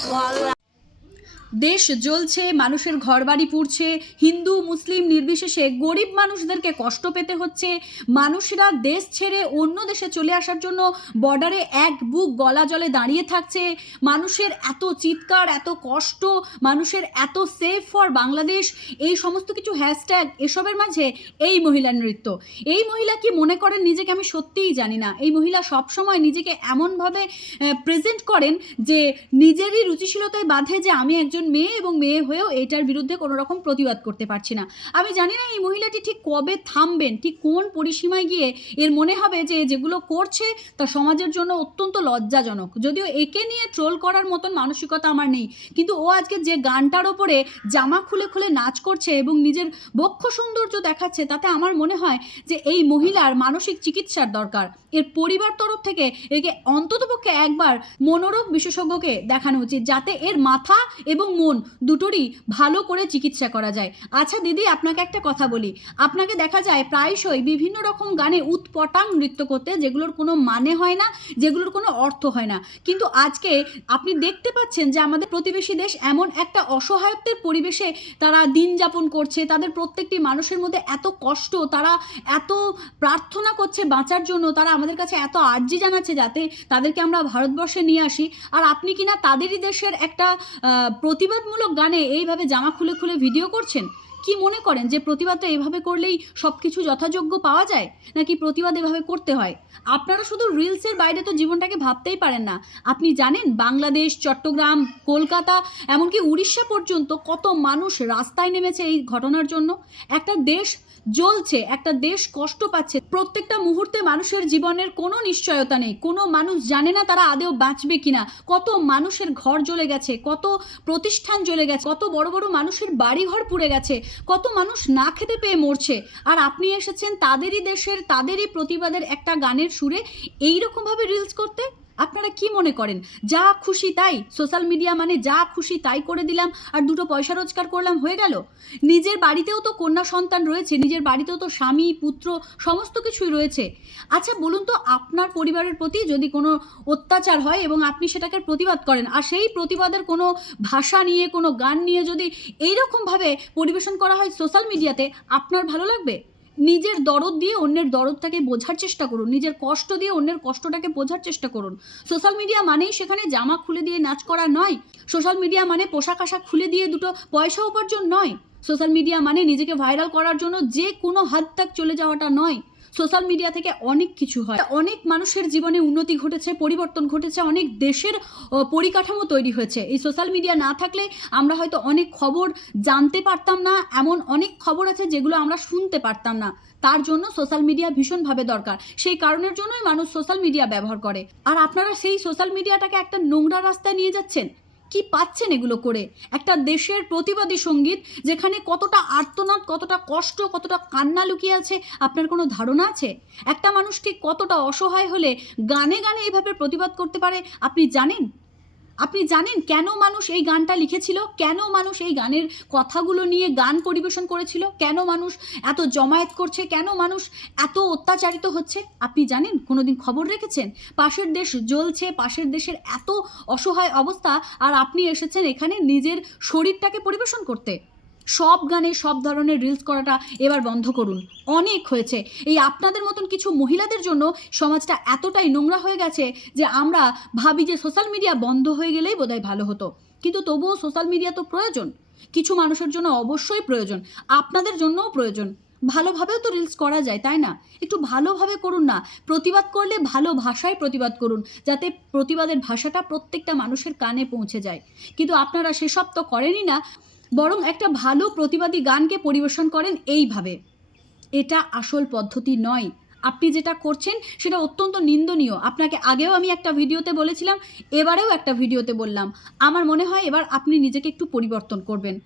ছলা বলা দেশ জ্বলছে, মানুষের ঘরবাড়ি পুড়ছে, হিন্দু, মুসলিম নির্বিশেষে গরিব মানুষদেরকে কষ্ট পেতে হচ্ছে। মানুষরা দেশ ছেড়ে অন্য দেশে চলে আসার জন্য বর্ডারে এক বুক গলা জলে দাঁড়িয়ে থাকছে। মানুষের এত চিৎকার, এত কষ্ট, মানুষের এত সেফ ফর বাংলাদেশ, এই সমস্ত কিছু হ্যাশট্যাগ এসবের মাঝে এই মহিলা নৃত্য। এই মহিলা কি মনে করেন নিজেকে আমি সত্যিই জানি না? এই মহিলা সবসময় নিজেকে এমনভাবে প্রেজেন্ট করেন যে নিজেরই রুচিশীলতায় বাধে যে আমি একজন মেয়ে এবং মেয়ে হয়েও এটার বিরুদ্ধে কোনো রকম প্রতিবাদ করতে পারছি না। আমি জানি না এই মহিলাটি ঠিক কবে থামবেন, ঠিক কোন পরিসীমায় গিয়ে এর মনে হবে যে যেগুলো করছে তা সমাজের জন্য অত্যন্ত লজ্জাজনক। যদিও একে নিয়ে ট্রোল করার মতন মানসিকতা আমার নেই, কিন্তু ও আজকে যে গানটার ওপরে জামা খুলে খুলে নাচ করছে এবং নিজের বক্ষ সৌন্দর্য দেখাচ্ছে, তাতে আমার মনে হয় যে এই মহিলার মানসিক চিকিৎসার দরকার। এর পরিবার তরফ থেকে একে অন্ততপক্ষে একবার মনোরোগ বিশেষজ্ঞকে দেখানো উচিত, যাতে এর মাথা এবং মন দুটোরই ভালো করে চিকিৎসা করা যায়। আচ্ছা দিদি, আপনাকে একটা কথা বলি। আপনাকে দেখা যায় প্রায়শই বিভিন্ন রকম গানে উৎপটাং নৃত্য করতে যেগুলোর কোনো মানে হয় না, যেগুলোর কোনো অর্থ হয় না। কিন্তু আজকে আপনি দেখতে পাচ্ছেন যে আমাদের প্রতিবেশী দেশ এমন একটা অসহায়ত্বের পরিবেশে তারা দিন যাপন করছে, তাদের প্রত্যেকটি মানুষের মধ্যে এত কষ্ট, তারা এত প্রার্থনা করছে বাঁচার জন্য, তারা আমাদের কাছে এত আর্জি জানাচ্ছে যাতে তাদেরকে আমরা ভারতবর্ষে নিয়ে আসি। আর আপনি কিনা তাদেরই দেশের একটা প্রতিবাদমূলক গানে এইভাবে জামা খুলে খুলে ভিডিও করছেন? কি মনে করেন যে প্রতিবাদটা এভাবে করলেই সব কিছু যথাযোগ্য পাওয়া যায়? নাকি প্রতিবাদ এভাবে করতে হয়? আপনারা শুধু রিলসের বাইরে তো জীবনটাকে ভাবতেই পারেন না। আপনি জানেন বাংলাদেশ, চট্টগ্রাম, কলকাতা, এমনকি উড়িষ্যা পর্যন্ত কত মানুষ রাস্তায় নেমেছে এই ঘটনার জন্য? একটা দেশ জ্বলছে, একটা দেশ কষ্ট পাচ্ছে। প্রত্যেকটা মুহূর্তে মানুষের জীবনের কোনো নিশ্চয়তা নেই। কোনো মানুষ জানে না তারা আদেও বাঁচবে কিনা। কত মানুষের ঘর জ্বলে গেছে, কত প্রতিষ্ঠান জ্বলে গেছে, কত বড় বড় মানুষের বাড়িঘর পুড়ে গেছে, কত মানুষ না খেতে পেয়ে মরছে। আর আপনি এসেছেন তাদেরই দেশের, তাদেরই প্রতিবাদের একটা গানের সুরে। এইরকমভাবে রিলস করতে? আপনারা কি মনে করেন? যা খুশি তাই? সোশ্যাল মিডিয়া মানে যা খুশি তাই করে দিলাম আর দুটো পয়সা রোজগার করলাম হয়ে গেল? নিজের বাড়িতেও তো কন্যা সন্তান রয়েছে, নিজের বাড়িতেও তো স্বামী, পুত্র, সমস্ত কিছুই রয়েছে। আচ্ছা বলুন তো আপনার পরিবারের প্রতি যদি কোনো অত্যাচার হয় এবং আপনি সেটাকে প্রতিবাদ করেন, আর সেই প্রতিবাদের কোনো ভাষা নিয়ে, কোনো গান নিয়ে যদি এইরকমভাবে পরিবেশন করা হয় সোশ্যাল মিডিয়াতে, আপনার ভালো লাগবে? নিজের দরদ দিয়ে অন্যের দরদটাকে বোঝার চেষ্টা করুন। নিজের কষ্ট দিয়ে অন্যের কষ্টটাকে বোঝার চেষ্টা করুন। সোশ্যাল মিডিয়া মানেই সেখানে জামা খুলে দিয়ে নাচ করা নয়। সোশ্যাল মিডিয়া মানে পোশাক আশাক খুলে দিয়ে দুটো পয়সা উপার্জন নয়। সোশ্যাল মিডিয়া মানে নিজেকে ভাইরাল করার জন্য যে কোনো হাত তাক চলে যাওয়াটা নয়। সোশ্যাল মিডিয়া থেকে অনেক কিছু হয়। অনেক মানুষের জীবনে উন্নতি ঘটেছে, পরিবর্তন ঘটেছে, অনেক দেশের পরিকাঠামো তৈরি হয়েছে। এই সোশ্যাল মিডিয়া না থাকলে আমরা হয়তো অনেক খবর জানতে পারতাম না, এমন অনেক খবর আছে যেগুলো আমরা শুনতে পারতাম না। তার জন্য সোশ্যাল মিডিয়া ভীষণভাবে দরকার। সেই কারণের জন্যই মানুষ সোশ্যাল মিডিয়া ব্যবহার করে। আর আপনারা সেই সোশ্যাল মিডিয়াটাকে একটা নোংরা রাস্তায় নিয়ে যাচ্ছেন? কি পাচ্ছেন এগুলো করে? একটা দেশের প্রতিবাদী সংগীত যেখানে কতটা আর্তনাদ, কতটা কষ্ট, কতটা কান্না লুকিয়ে আছে, আপনার কোনো ধারণা আছে? একটা মানুষ ঠিক কতটা অসহায় হলে গানে গানে এইভাবে প্রতিবাদ করতে পারে, আপনি জানেন? আপনি জানেন কেন মানুষ এই গানটা লিখেছিল? কেন মানুষ এই গানের কথাগুলো নিয়ে গান পরিবেশন করেছিল? কেন মানুষ এত জমায়েত করছে? কেন মানুষ এত অত্যাচারিত হচ্ছে? আপনি জানেন? কোনোদিন খবর রেখেছেন? পাশের দেশ জ্বলছে, পাশের দেশের এত অসহায় অবস্থা, আর আপনি এসেছেন এখানে নিজের শরীরটাকে পরিবেশন করতে। সব গানে সব ধরনের রিলস করাটা এবার বন্ধ করুন। অনেক হয়েছে। এই আপনাদের মতন কিছু মহিলাদের জন্য সমাজটা এতটাই নোংরা হয়ে গেছে যে আমরা ভাবি যে সোশ্যাল মিডিয়া বন্ধ হয়ে গেলেই বোধহয় ভালো হতো। কিন্তু তবুও সোশ্যাল মিডিয়া তো প্রয়োজন। কিছু মানুষের জন্য অবশ্যই প্রয়োজন। আপনাদের জন্যও প্রয়োজন। ভালোভাবেও তো রিলস করা যায়, তাই না? একটু ভালোভাবে করুন না। প্রতিবাদ করলে ভালো ভাষায় প্রতিবাদ করুন, যাতে প্রতিবাদের ভাষাটা প্রত্যেকটা মানুষের কানে পৌঁছে যায়। কিন্তু আপনারা সেসব তো করেনই না। বরং একটা ভালো প্রতিবাদী গানকে পরিবেশন করেন এইভাবে। এটা আসল পদ্ধতি নয়। আপনি যেটা করছেন সেটা অত্যন্ত নিন্দনীয়। আপনাকে আগেও আমি একটা ভিডিওতে বলেছিলাম, এবারেও একটা ভিডিওতে বললাম। আমার মনে হয় এবার আপনি নিজেকে একটু পরিবর্তন করবেন।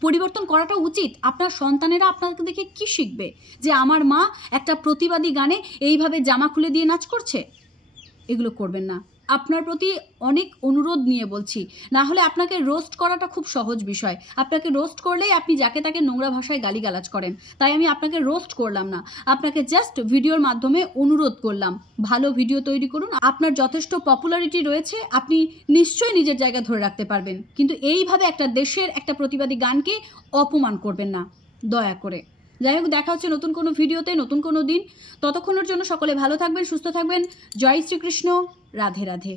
পরিবর্তন করাটা উচিত। আপনার সন্তানেরা আপনাকে দেখে কি শিখবে? যে আমার মা একটা প্রতিবাদী গানে এইভাবে জামা খুলে দিয়ে নাচ করছে? এগুলো করবেন না। আপনার প্রতি অনেক অনুরোধ নিয়ে বলছি। না হলে আপনাকে রোস্ট করাটা খুব সহজ বিষয়। আপনাকে রোস্ট করলেই আপনি যাকে তাকে নোংরা ভাষায় গালিগালাজ করেন। তাই আমি আপনাকে রোস্ট করলাম না। আপনাকে জাস্ট ভিডিওর মাধ্যমে অনুরোধ করলাম। ভালো ভিডিও তৈরি করুন। আপনার যথেষ্ট পপুলারিটি রয়েছে। আপনি নিশ্চয়ই নিজের জায়গা ধরে রাখতে পারবেন। কিন্তু এইভাবে একটা দেশের একটা প্রতিবাদী গানকে অপমান করবেন না। দয়া করে। যাই হোক, দেখা হচ্ছে নতুন কোনো ভিডিওতে, নতুন কোনো দিন। ততক্ষণের জন্য সকলে ভালো থাকবেন, সুস্থ থাকবেন। জয় শ্রীকৃষ্ণ। রাধে রাধে।